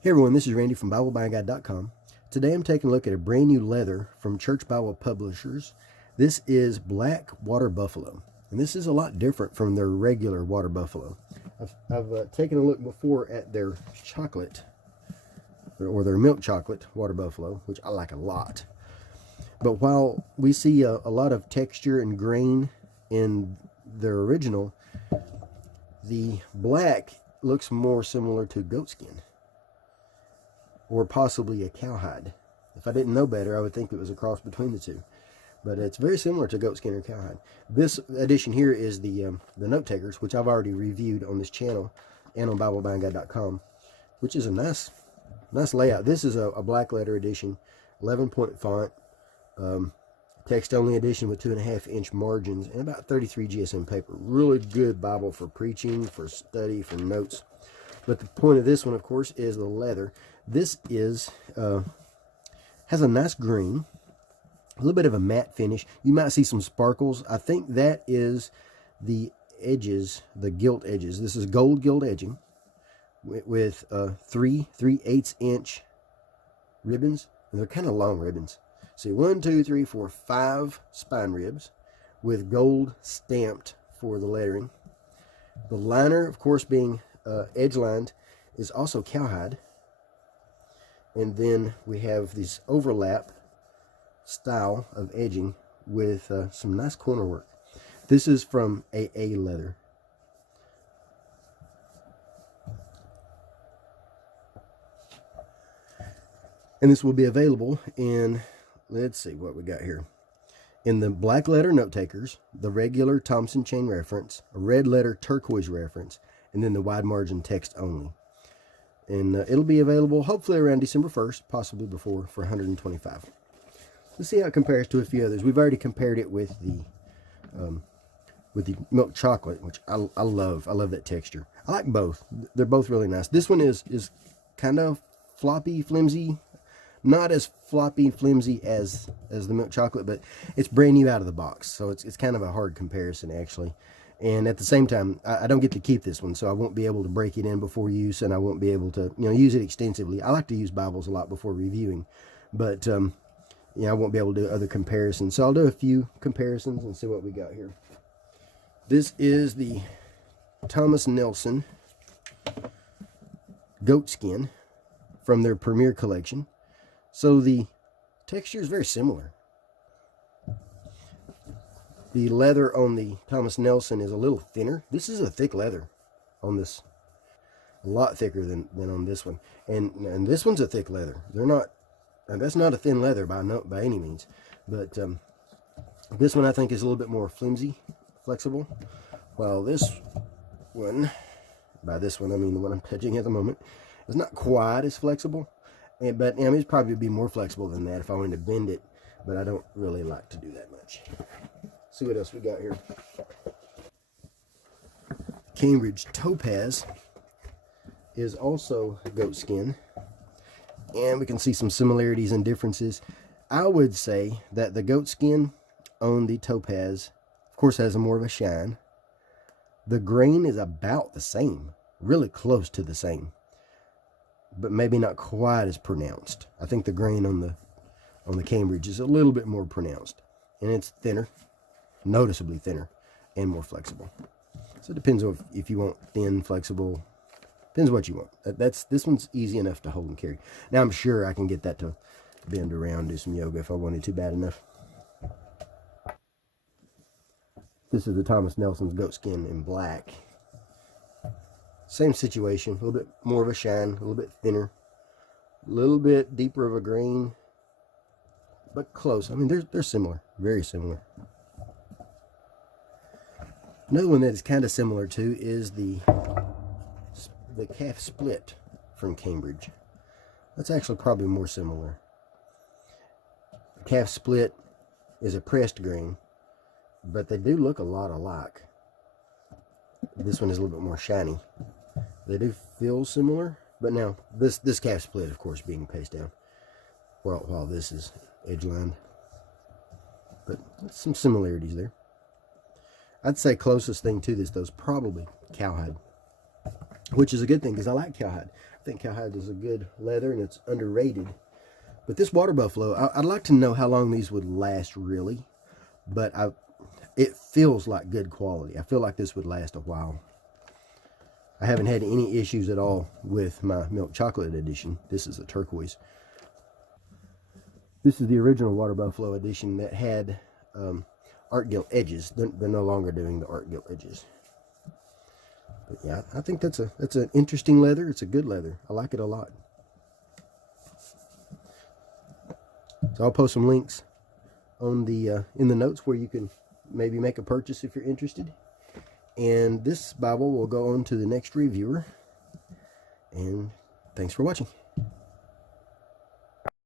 Hey everyone, this is Randy from BibleBuyingGuide.com. Today I'm taking a look at a brand new leather from Church Bible Publishers. This is black water buffalo, and this is a lot different from their regular water buffalo. I've taken a look before at their chocolate, or their milk chocolate water buffalo, which I like a lot. But while we see a lot of texture and grain in their original, the black looks more similar to goatskin, or possibly a cowhide. If I didn't know better, I would think it was a cross between the two. But it's very similar to goatskin or cowhide. This edition here is the note takers, which I've already reviewed on this channel and on BibleBuyingGuide.com, which is a nice layout. This is a black letter edition, 11-point font, text-only edition with 2.5-inch margins, and about 33 GSM paper. Really good Bible for preaching, for study, for notes. But the point of this one, of course, is the leather. This is has a nice green, a little bit of a matte finish. You might see some sparkles. I think that is the edges, the gilt edges. This is gold gilt edging with 3/8-inch ribbons, and they're kind of long ribbons. See, 1, 2, 3, 4, 5 spine ribs with gold stamped for the lettering. The liner, of course, being edge lined, is also cowhide. And then we have this overlap style of edging with some nice corner work. This is from AA leather. And this will be available in, let's see what we got here, in the black letter note takers, the regular Thompson chain reference, a red letter turquoise reference, and then the wide margin text only. And it'll be available hopefully around December 1st, possibly before, for $125. Let's see how it compares to a few others. We've already compared it with the milk chocolate, which I love. I love that texture. I like both. They're both really nice. This one is kind of floppy, flimsy. Not as floppy, flimsy as the milk chocolate, but it's brand new out of the box, so it's kind of a hard comparison actually. And at the same time, I don't get to keep this one, so I won't be able to break it in before use, and I won't be able to use it extensively. I like to use Bibles a lot before reviewing, but I won't be able to do other comparisons. So I'll do a few comparisons and see what we got here. This is the Thomas Nelson Goatskin from their Premier collection. So the texture is very similar. The leather on the Thomas Nelson is a little thinner. This is a thick leather on this, a lot thicker than on this one. And this one's a thick leather. They're not, that's not a thin leather by any means. But this one I think is a little bit more flimsy, flexible. While this one, by this one I mean the one I'm touching at the moment, is not quite as flexible. But it'd probably be more flexible than that if I wanted to bend it. But I don't really like to do that much. See what else we got here. Cambridge Topaz is also goatskin, and we can see some similarities and differences. I would say that the goatskin on the Topaz, of course, has more of a shine. The grain is about the same, really close to the same, but maybe not quite as pronounced. I think the grain on the Cambridge is a little bit more pronounced, and it's thinner. Noticeably thinner and more flexible. So it depends on if you want thin, flexible. Depends what you want. This one's easy enough to hold and carry. Now I'm sure I can get that to bend around, do some yoga if I wanted to bad enough. This is the Thomas Nelson's goatskin in black. Same situation, a little bit more of a shine, a little bit thinner, a little bit deeper of a grain, but close. I mean, they're similar, very similar. Another one that is kind of similar to is the calf split from Cambridge. That's actually probably more similar. The calf split is a pressed grain, but they do look a lot alike. This one is a little bit more shiny. They do feel similar, but now this calf split, of course, being paste down, while this is edge lined. But some similarities there. I'd say closest thing to this, though, is probably cowhide, which is a good thing because I like cowhide. I think cowhide is a good leather and it's underrated. But this water buffalo, I'd like to know how long these would last really. But it feels like good quality. I feel like this would last a while. I haven't had any issues at all with my milk chocolate edition. This is a turquoise. This is the original water buffalo edition that had art gilt edges. They're no longer doing the art gilt edges. But yeah, I think that's an interesting leather. It's a good leather. I like it a lot. So I'll post some links on the in the notes where you can maybe make a purchase if you're interested. And this Bible will go on to the next reviewer. And thanks for watching.